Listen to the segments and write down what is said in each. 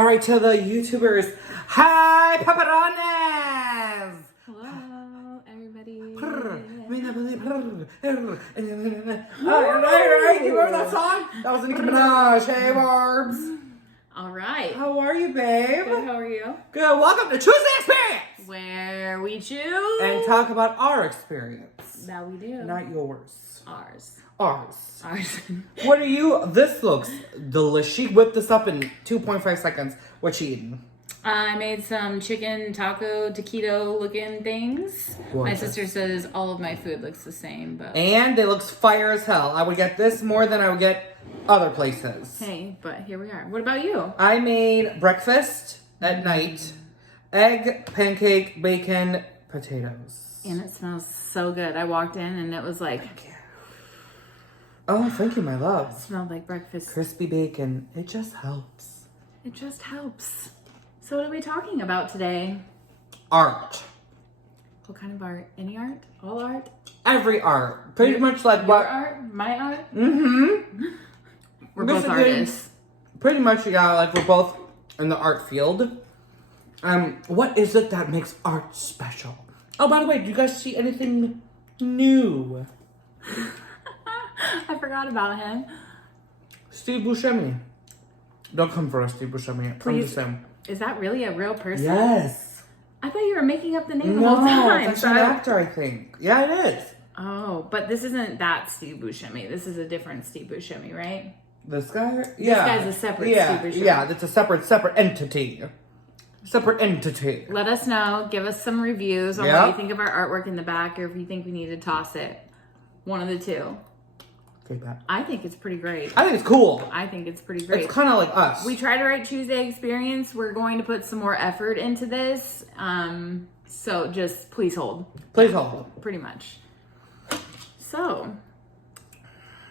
All right, to the YouTubers. Hi, paparones! Hello, everybody. Alright, you remember that song? That was Nicki Minaj. Hey, Barbs. All right. How are you, babe? Good, how are you? Good. Welcome to CHEWSDAY Experience! Where we choose. And talk about our experience. That we do. Not yours. Ours. Ours. What are you? This looks delicious. She whipped this up in 2.5 seconds. What you eating? I made some chicken taco taquito looking things. Gorgeous. My sister says all of my food looks the same, but And it looks fire as hell. I would get this more than I would get other places. hey, but here we are. What about you? I made breakfast at night. Egg, pancake, bacon, potatoes. And it smells so good. I walked in and it was like, Thank you. Oh, thank you, my love. smelled like breakfast. Crispy bacon. It just helps. It just helps. So what are we talking about today? Art. What kind of art? Any art? All art? Every art. Pretty much like Your what... art? My art? Mm-hmm. We're both Basically, artists. Pretty much, yeah, like we're both in the art field. What is it that makes art special? Oh, by the way, do you guys see anything new? I forgot about him. Steve Buscemi. Don't come for us, Steve Buscemi. Please. I'm just saying. Is that really a real person? Yes. I thought you were making up the name the No, whole time. that's an actor, I think. Yeah, it is. Oh, but this isn't that Steve Buscemi. This is a different Steve Buscemi, right? This guy? Yeah. This guy's a separate yeah, Steve Buscemi. Yeah, it's a separate entity. Separate entity. Let us know. Give us some reviews on what you think of our artwork in the back, or if you think we need to toss it. One of the two. Take that. I think it's pretty great. I think it's cool. I think it's pretty great. It's kind of like us. We try to write CHEWSDAY Experience. We're going to put some more effort into this. So just please hold. Please hold. Pretty much. So.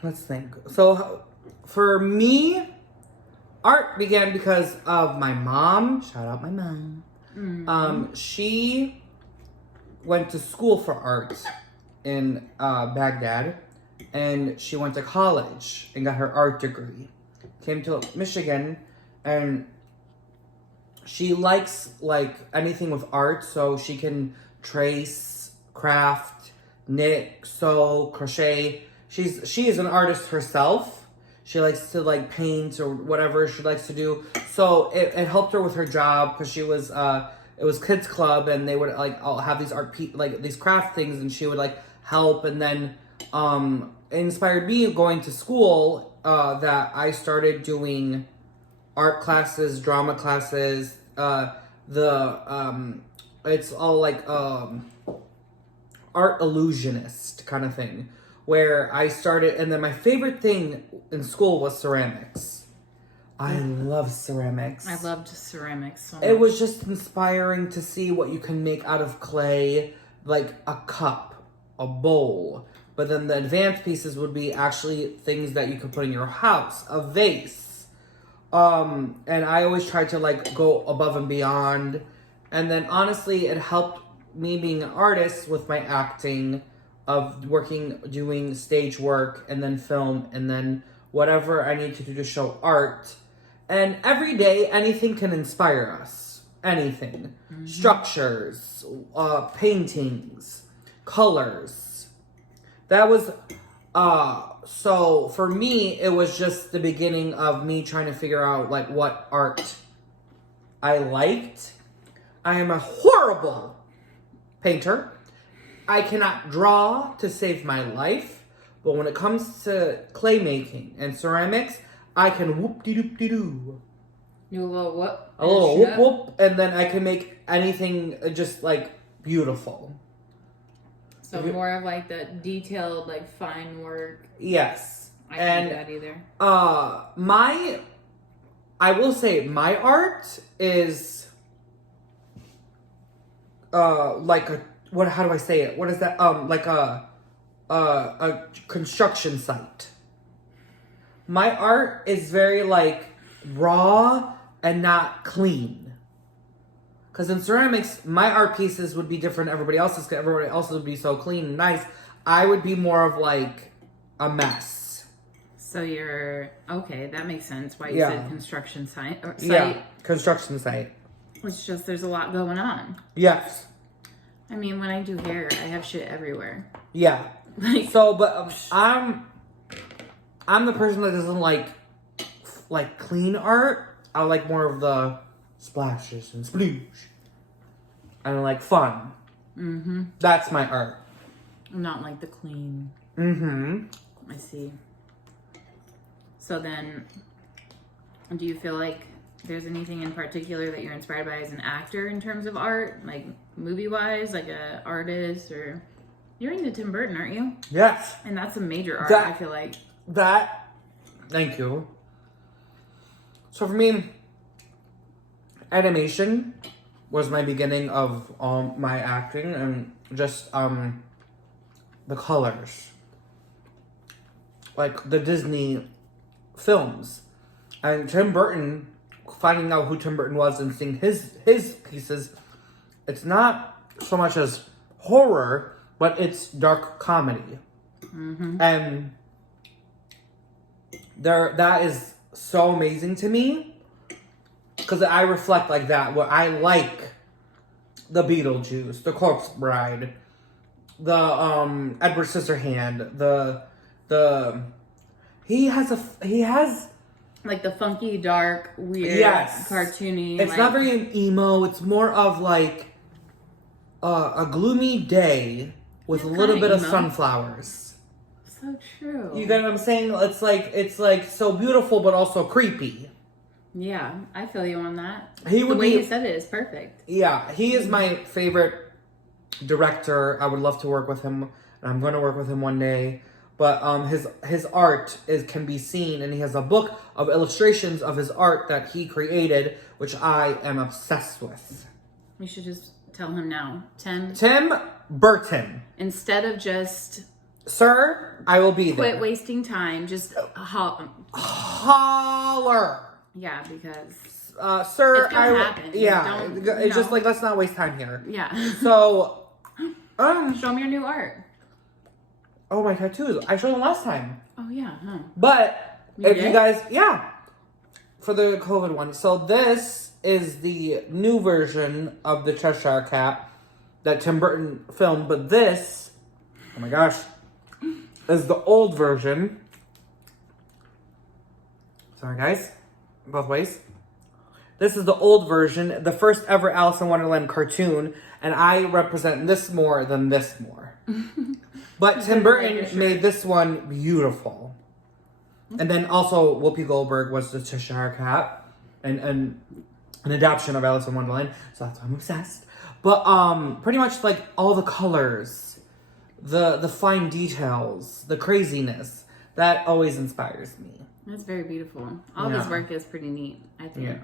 Let's think. So, for me, art began because of my mom. Shout out my mom. Mm-hmm. She went to school for art in Baghdad. And she went to college and got her art degree. Came to Michigan, and she likes like anything with art, so she can trace, craft, knit, sew, crochet. She is an artist herself. She likes to like paint or whatever she likes to do. So it helped her with her job because she was it was kids club, and they would like all have these like these craft things, and she would like help, and then it inspired me going to school that I started doing art classes, drama classes. It's all like art illusionist kind of thing, where I started, and then my favorite thing in school was ceramics. I love ceramics. I loved ceramics so much. It was just inspiring to see what you can make out of clay, like a cup, a bowl. But then the advanced pieces would be actually things that you could put in your house, a vase. And I always tried to like go above and beyond. And then honestly, it helped me being an artist with my acting of doing stage work and then film and then whatever I need to do to show art. And every day, anything can inspire us. Anything. Mm-hmm. Structures, paintings, colors. That was, so for me, it was just the beginning of me trying to figure out like what art I liked. I am a horrible painter. I cannot draw to save my life. But when it comes to clay making and ceramics, I can whoop-de-doop-de-doo. You a little whoop? A little whoop-whoop, and then I can make anything just like beautiful. So more of like the detailed, like fine work. Yes. I can't do that either. I will say my art is like a how do I say it? What is that? Like a construction site. My art is very like raw and not clean. Because in ceramics, my art pieces would be different than everybody else's, because everybody else's would be so clean and nice. I would be more of like a mess. So you're okay. That makes sense. Why you Yeah. said construction site? Yeah, construction site. It's just there's a lot going on. Yes. I mean, when I do hair, I have shit everywhere. Yeah. Like, So, but I'm the person that doesn't like clean art. I like more of the splashes and sploosh. And like fun. mm-hmm. That's my art. Not like the clean. Mm-hmm. I see. So then, do you feel like there's anything in particular that you're inspired by as an actor in terms of art? Like movie-wise, like a artist, or... You're into Tim Burton, aren't you? Yes. And that's a major art, I feel like. Thank you. So for me, animation was my beginning of my acting, and just the colors. Like the Disney films. And Tim Burton, finding out who Tim Burton was and seeing his pieces, it's not so much as horror, but it's dark comedy. Mm-hmm. And that is so amazing to me. Because I reflect like that. Where I like the Beetlejuice, the Corpse Bride, the Edward Scissorhand, he has like the funky, dark, weird, yes, cartoony. It's not very emo. It's more of like a gloomy day with a little bit of sunflowers. So true. You get what I'm saying? It's like so beautiful, but also creepy. Yeah, I feel you on that. The way you said it is perfect. Yeah, he is my favorite director. I would love to work with him, and I'm going to work with him one day. But his art can be seen, and he has a book of illustrations of his art that he created, which I am obsessed with. We should just tell him now, Tim Burton. Instead of just, sir, I will be there. Quit wasting time. Just holler. Yeah, because sir, it's gonna happen. Yeah, it's just like, let's not waste time here. Yeah. So, show me your new art. Oh, my tattoos. I showed them last time. Oh, yeah, huh? But, you guys, for the COVID one. So this is the new version of the Cheshire Cat that Tim Burton filmed. But this, oh my gosh, is the old version. Sorry, guys. Both ways. This is the old version, the first ever Alice in Wonderland cartoon. And I represent this more than this more. But Tim Burton made this one beautiful. And then also Whoopi Goldberg was the Cheshire Cat. And an adaptation of Alice in Wonderland. So that's why I'm obsessed. But pretty much like all the colors, the fine details, the craziness, that always inspires me. That's very beautiful. All of his work is pretty neat, I think. Yeah.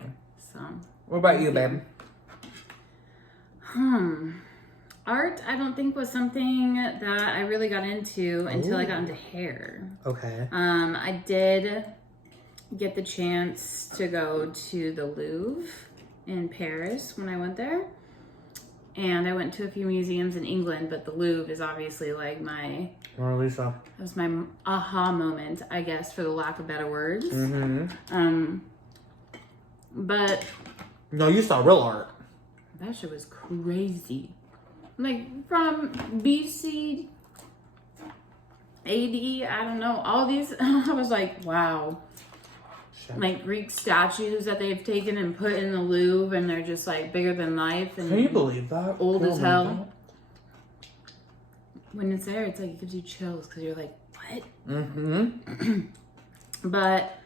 So. What about you, babe? Art, I don't think was something that I really got into until I got into hair. Okay. I did get the chance to go to the Louvre in Paris when I went there. And I went to a few museums in England, but the Louvre is obviously like my... Mona Lisa. That was my aha moment, I guess, for the lack of better words. Mm-hmm. But... No, you saw real art. That shit was crazy. Like, from BC, AD, I don't know, all these, I was like, wow. Shit. Like, Greek statues that they've taken and put in the Louvre, and they're just, like, bigger than life. And can you believe that? Old as hell. When it's there, it's like, it gives you chills, because you're like, what? Mm-hmm. But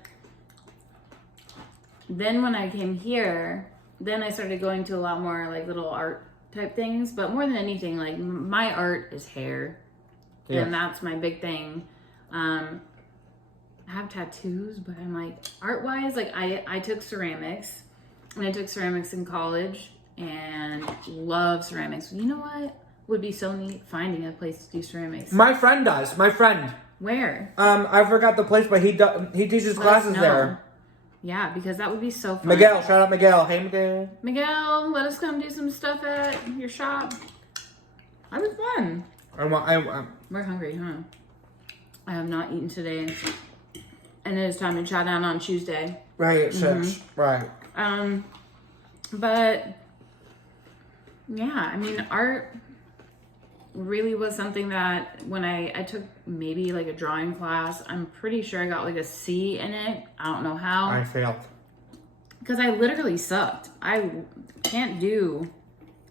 then when I came here, then I started going to a lot more, like, little art type things, but more than anything, like, my art is hair, and that's my big thing. I have tattoos, but I'm like, art wise, like, I took ceramics, and I took ceramics in college, and love ceramics. You know what would be so neat? Finding a place to do ceramics. My friend does. My friend. Where? I forgot the place, but he teaches classes there. Yeah, because that would be so fun. Miguel, shout out Miguel. Hey, Miguel. Miguel, let us come do some stuff at your shop. That was fun. We're hungry, huh? I have not eaten today. and it is time to chow down on CHEWSDAY. Right, right. But yeah, I mean, art really was something that when I took maybe like a drawing class, I'm pretty sure I got like a C in it. I don't know how. I failed. Because I literally sucked. I can't do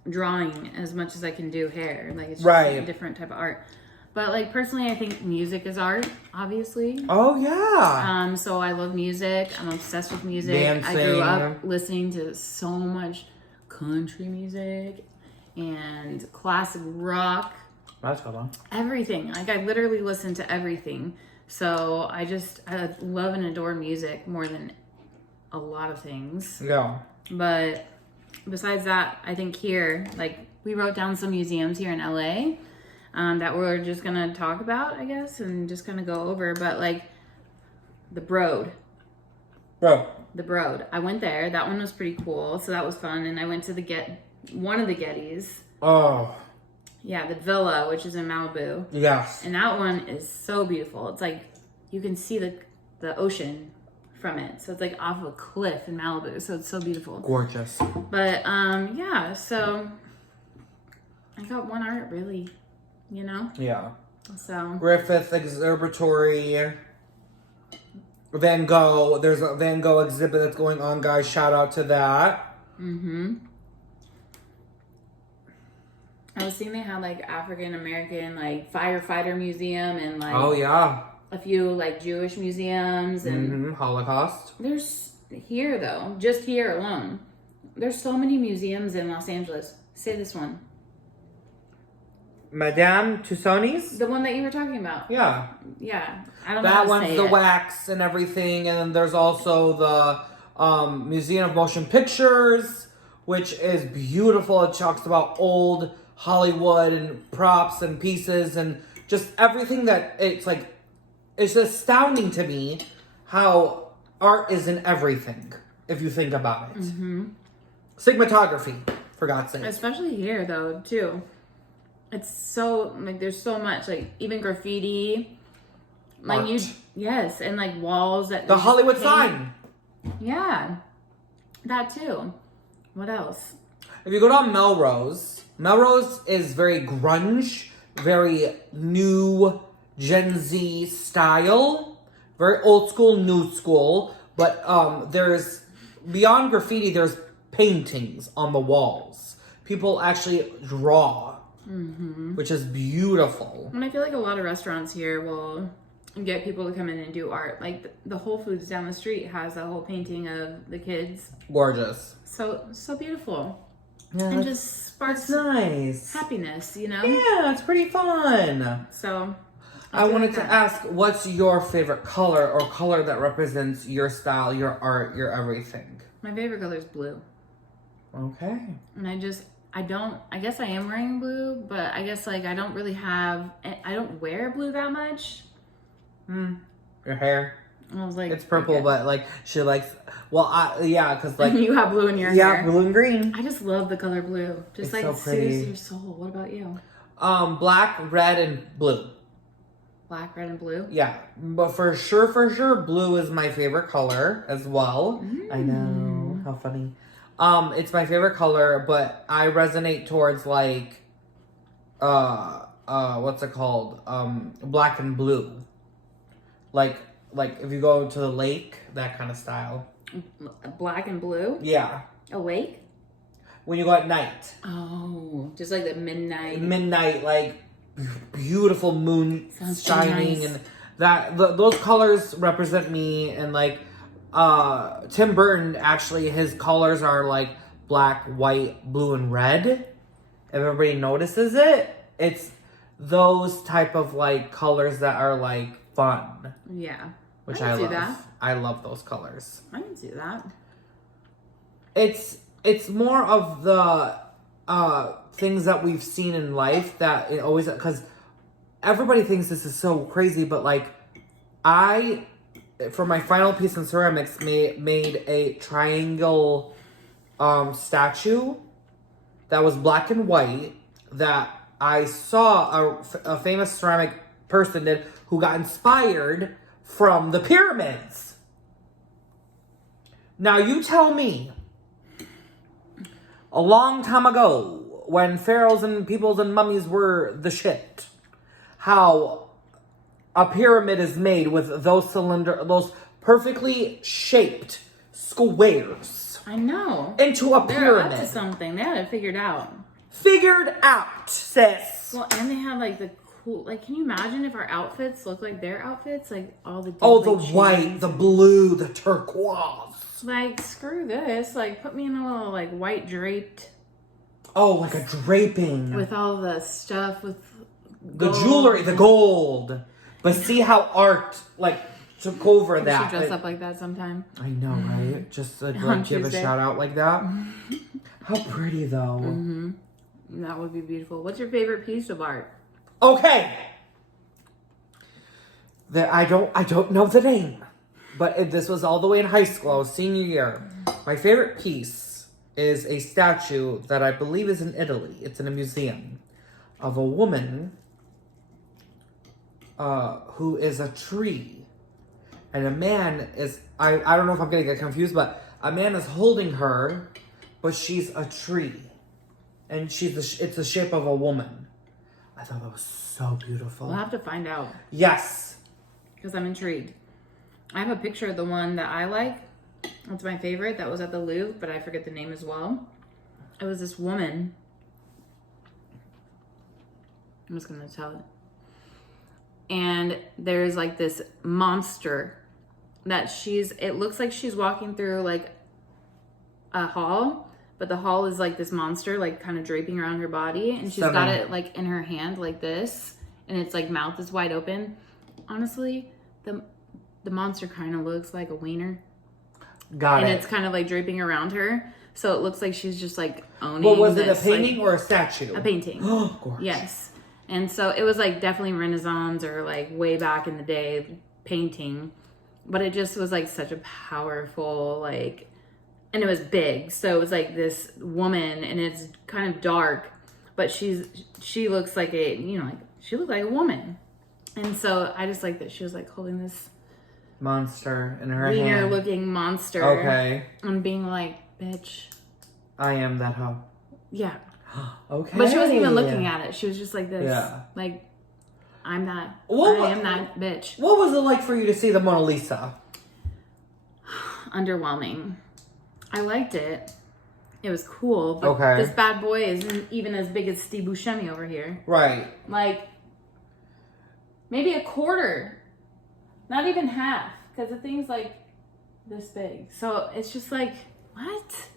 drawing as much as I can do hair. Like, it's just a different type of art. But like, personally, I think music is art, obviously. Oh, yeah. So I love music. I'm obsessed with music. Dancing. I grew up listening to so much country music and classic rock. That's good one. Everything. Like, I literally listen to everything. So I love and adore music more than a lot of things. Yeah. But besides that, I think here, like, we wrote down some museums here in LA that we're just gonna talk about, I guess, and just kind of go over. But like the Broad. The Broad. I went there. That one was pretty cool. So that was fun. And I went to one of the Gettys. Oh. Yeah, the Villa, which is in Malibu. Yes. And that one is so beautiful. It's like you can see the ocean from it. So it's like off of a cliff in Malibu. So it's so beautiful. Gorgeous. But yeah, so I got one art really, you know? Yeah. So Griffith Observatory. Van Gogh. There's a Van Gogh exhibit that's going on, guys. Shout out to that. Mm-hmm. I was seeing they had like African American like firefighter museum and like oh yeah, a few like Jewish museums and Holocaust. There's here though, just here alone. There's so many museums in Los Angeles. Say this one. Madame Tussauds? The one that you were talking about. Yeah. Yeah. I don't know how That to one's say the it. wax and everything, and then there's also the Museum of Motion Pictures, which is beautiful. It talks about old Hollywood and props and pieces and just everything that it's astounding to me how art is in everything if you think about it. Cinematography, for God's sake. Especially here though too. It's so like there's so much like even graffiti, like art. yes, and like walls that The they just Hollywood paint. sign. Yeah, that too. What else? If you go down Melrose is very grunge, very new Gen Z style, very old school, new school. But there's beyond graffiti, there's paintings on the walls. People actually draw, which is beautiful. And I feel like a lot of restaurants here will get people to come in and do art. Like the Whole Foods down the street has a whole painting of the kids. Gorgeous. So beautiful. Yeah, And just sparks that's nice. happiness, you know? Yeah, it's pretty fun. So I wanted to ask, what's your favorite color or color that represents your style, your art, your everything? my favorite color is blue. Okay. And I guess I am wearing blue, but I guess like I don't wear blue that much. Your hair. And I was like, It's purple, okay. but like she likes. Well, because like you have blue in your hair. blue and green. I just love the color blue. Just It's like so pretty. suits your soul. What about you? Black, red, and blue. Black, red, and blue. Yeah, but for sure, blue is my favorite color as well. I know, how funny. It's my favorite color, but I resonate towards like, what's it called? Black and blue. Like if you go to the lake, that kind of style. Black and blue. Yeah. Awake. When you go at night. Oh, just like the midnight. Midnight, like beautiful moon Sounds so shining, nice. and those colors represent me. And like Tim Burton, actually, his colors are like black, white, blue, and red. If everybody notices it, it's those type of like colors that are like fun. Yeah. Which I I can love. see that. I love those colors. I can see that. It's more of the things that we've seen in life that it always, because everybody thinks this is so crazy, but like I, for my final piece in ceramics, made a triangle statue that was black and white that I saw a famous ceramic person did who got inspired from the pyramids. Now you tell me, a long time ago, when pharaohs and peoples and mummies were the shit, how a pyramid is made with those perfectly shaped squares. I know. Into a They're pyramid. up to something. They had it figured out. Figured out, sis. Well, and they had like the cool, like, can you imagine if our outfits look like their outfits? Like all the The chains. white, the blue, the turquoise. Like, screw this. Like, put me in a little like white draped. Oh, like a draping. With all the stuff with the jewelry, the gold. But see how art like took over that. We should dress up like that sometime. I know, right? Just like give a CHEWSDAY. shout out like that. How pretty though. Mm-hmm. That would be beautiful. What's your favorite piece of art? Okay. I don't know the name, but this was all the way in high school. I was senior year. My favorite piece is a statue that I believe is in Italy. It's in a museum of a woman who is a tree, and a man is I don't know if I'm gonna get confused, but a man is holding her, but she's a tree, and it's the shape of a woman. I thought that was so beautiful. We'll have to find out. Yes. Because I'm intrigued. I have a picture of the one that I like. It's my favorite. That was at the Louvre, but I forget the name as well. It was this woman. I'm just going to tell it. And there's like this monster that it looks like she's walking through like a hall, but the hall is like this monster, like kind of draping around her body. And she's got it like in her hand like this. And it's like mouth is wide open. Honestly, the monster kind of looks like a wiener. Got it. And it's kind of like draping around her. So it looks like she's just like owning But was it a this, painting like, or a statue? a painting. Oh, gorgeous. Yes. And so it was like definitely Renaissance or like way back in the day painting. But it just was like such a powerful, like, and it was big. So it was like this woman, and it's kind of dark, but she looks like she looked like a woman. And so I just like that she was like holding this monster in her wiener hand. looking monster. Okay. And being like, bitch. I am that hoe. Yeah. Okay. But she wasn't even looking at it. She was just like this. Yeah. Like, I'm that. What, I am that bitch. What was it like for you to see the Mona Lisa? Underwhelming. I liked it. It was cool. But Okay. this bad boy isn't even as big as Steve Buscemi over here. Right. Like, maybe a quarter. Not even half. Because the thing's like this big. So it's just like, what?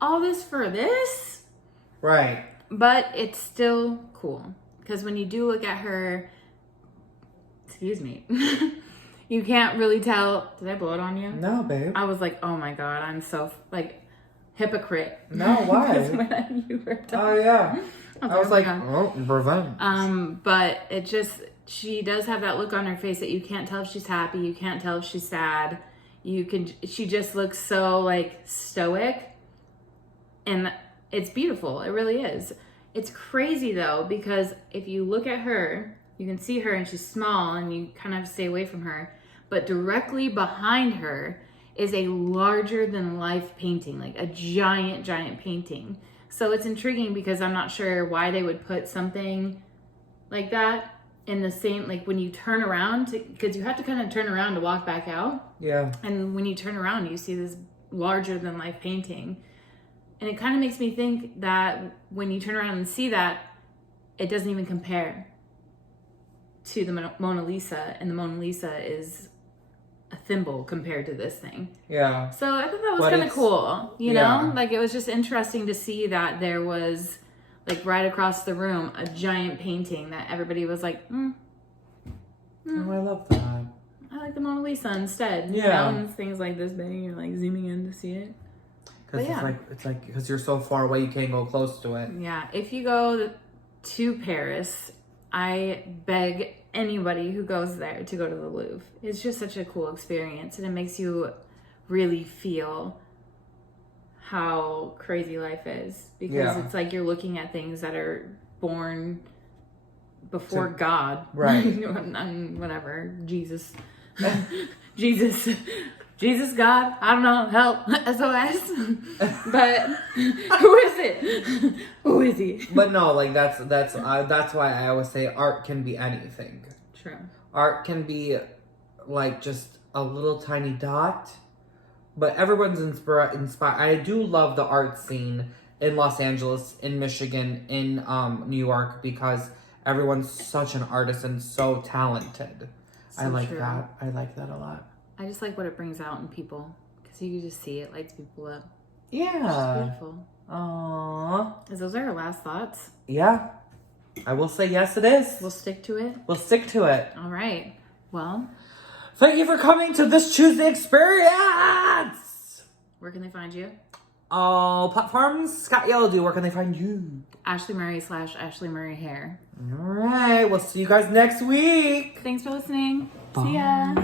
All this for this? Right. But it's still cool. Because when you do look at her, excuse me, you can't really tell. Did I blow it on you? No, babe. I was like, oh my God, I'm so, like, hypocrite. No, why? You were done. Oh, yeah. I was like, God. oh, revenge. But it just, she does have that look on her face that you can't tell if she's happy. You can't tell if she's sad. She just looks so, like, stoic. And it's beautiful. It really is. It's crazy though, because if you look at her, you can see her and she's small and you kind of have to stay away from her. But directly behind her is a larger than life painting, like a giant, giant painting. So it's intriguing because I'm not sure why they would put something like that in the same, like when you turn around, because you have to kind of turn around to walk back out. Yeah. And when you turn around, you see this larger than life painting. And it kind of makes me think that when you turn around and see that, it doesn't even compare to the Mona Lisa. And the Mona Lisa is a thimble compared to this thing. Yeah. So I thought that was kind of cool, you know? Like, it was just interesting to see that there was, like, right across the room, a giant painting that everybody was like, Oh, I love that. I like the Mona Lisa instead. Yeah. You know, and things like this big, you're, like, zooming in to see it. Because it's like because you're so far away, you can't go close to it. Yeah, if you go to Paris, I beg anybody who goes there to go to the Louvre. It's just such a cool experience, and it makes you really feel how crazy life is, because it's like you're looking at things that are born before God, right? And whatever, Jesus. Jesus, God, I don't know, help, SOS. But who is it? Who is he? But no, like that's why I always say art can be anything. True. Art can be like just a little tiny dot, but everyone's inspired. I do love the art scene in Los Angeles, in Michigan, in New York, because everyone's such an artist and so talented. So I like true. that. I like that a lot. I just like what it brings out in people, because you can just see it lights people up. Yeah. It's beautiful. Aww. Is those our last thoughts? Yeah. I will say yes, it is. We'll stick to it. We'll stick to it. All right. Well, thank you for coming to this Tuesday experience. where can they find you? All platforms. Scott Yellowdew, where can they find you? Ashley Murray / Ashley Murray Hair. All right. We'll see you guys next week. Thanks for listening. Bye. See ya.